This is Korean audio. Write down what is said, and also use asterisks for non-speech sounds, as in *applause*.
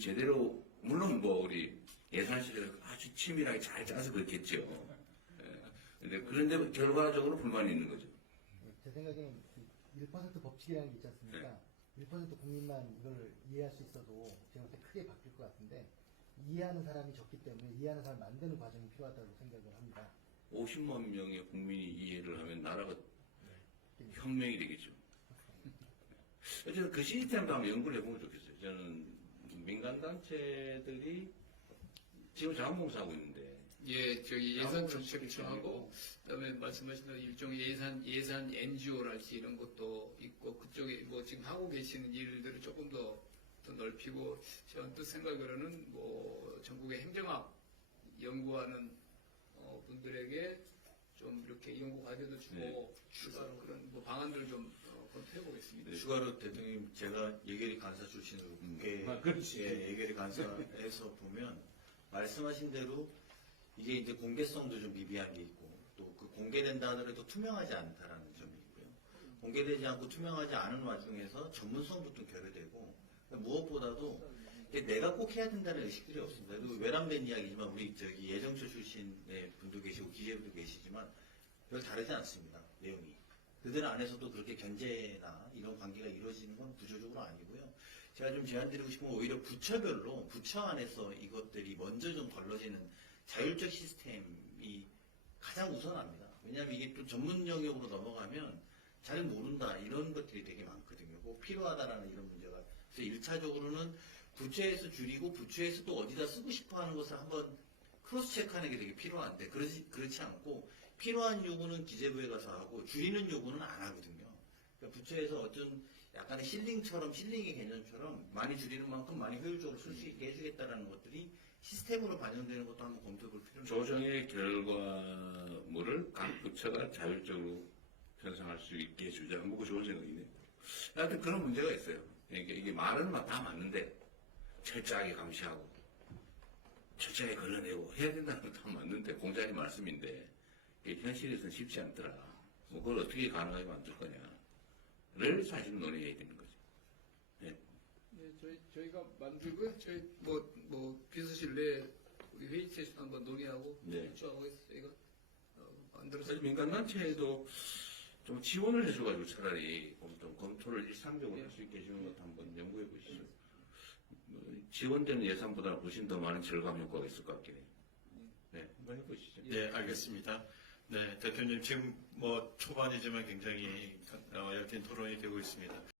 제대로 물론 뭐 우리 예산실에서 아주 치밀하게 잘 짜서 그렇겠죠. 예. 근데 그런데 결과적으로 불만이 있는 거죠. 제 생각에는 그1% 법칙이라는 게 있지 않습니까? 1% 국민만 이걸 이해할 수 있어도 제가 볼때 크게 바뀔 것 같은데 이해하는 사람이 적기 때문에 이해하는 사람을 만드는 과정이 필요하다고 생각을 합니다. 50만 명의 국민이 이해를 하면 나라가 혁명이 되겠죠. *laughs* 어쨌든 그 시스템도 한번 연구를 해보면 좋겠어요. 저는 민간단체들이 지금 자원봉사하고 있는데 예, 저기 아, 예산. 정책청하고 그다음에 말씀하신 대로 일종의 예산 예산 NGO랄지 이런 것도 있고 그쪽에 뭐 지금 하고 계시는 일들을 조금 더, 더 넓히고 제가 또 생각으로는 뭐 전국의 행정학 연구하는 어, 분들에게 좀 이렇게 연구 과제도 주고 네. 그런 뭐 방안들을 좀 보겠습니다. 추가로 대통령 제가 예결위 간사 출신으로 국회 아, 그렇지. 예, 예결위 간사에서 보면 말씀하신 대로 이게 이제 공개성도 좀 미비한 게 있고 또 그 공개된다 하더라도 투명하지 않다라는 점이 있고요. 공개되지 않고 투명하지 않은 와중에서 전문성도 좀 결여되고 무엇보다도 내가 꼭 해야 된다는 의식들이 없습니다. 그 외람된 이야기지만 우리 저기 예정처 출신의 분도 계시고 기재부도 계시지만 별 다르지 않습니다. 내용이. 그들 안에서도 그렇게 견제나 이런 관계가 이루어지는 건 구조적으로 아니고요. 제가 좀 제안드리고 싶은 건 오히려 부처별로 부처 안에서 이것들이 먼저 좀 걸러지는 자율적 시스템이 가장 우선합니다. 왜냐하면 이게 또 전문 영역으로 넘어가면 잘 모른다 이런 것들이 되게 많거든요. 꼭 필요하다라는 이런 문제가. 그래서 1차적으로는 부처에서 줄이고 부처에서 또 어디다 쓰고 싶어 하는 것을 한번 크로스 체크하는 게 되게 필요한데 그렇지, 그렇지 않고 필요한 요구는 기재부에 가서 하고 줄이는 요구는 안 하거든요. 그러니까 부처에서 어떤 약간의 힐링처럼 힐링의 개념처럼 많이 줄이는 만큼 많이 효율적으로 쓸 수 있게 해주겠다라는 것들이 시스템으로 반영되는 것도 한번 검토해 볼 필요는 조정의 결과물을 각 부처가 자율적으로 편성할 수 있게 해주자. 뭐, 그 좋은 생각이네요. 하여튼 그런 문제가 있어요. 그러니까 이게 말은 막다 맞는데, 철저하게 감시하고, 철저하게 걸러내고 해야 된다는 것도 다 맞는데, 공자의 말씀인데, 현실에서는 쉽지 않더라. 뭐, 그걸 어떻게 가능하게 만들 거냐.를 사실 논의해야 되는 거죠. 예. 네, 저희 저희가 만들고요. 저희 뭐 뭐 비서실 내 우리 회의체에서 한번 논의하고 네. 일조하고 해서 저희가 어, 만들어서 민간단체에도 좀 지원을 해줘가지고 차라리 좀 검토를 일상적으로 할수 있게 해주는 것도 한번 연구해 보시죠. 뭐, 지원되는 예산보다 훨씬 더 많은 절감 효과가 있을 것 같긴 해요. 네, 한번 해보시죠. 네, 알겠습니다. 네, 대표님 지금 뭐 초반이지만 굉장히 어, 열띤 토론이 되고 있습니다.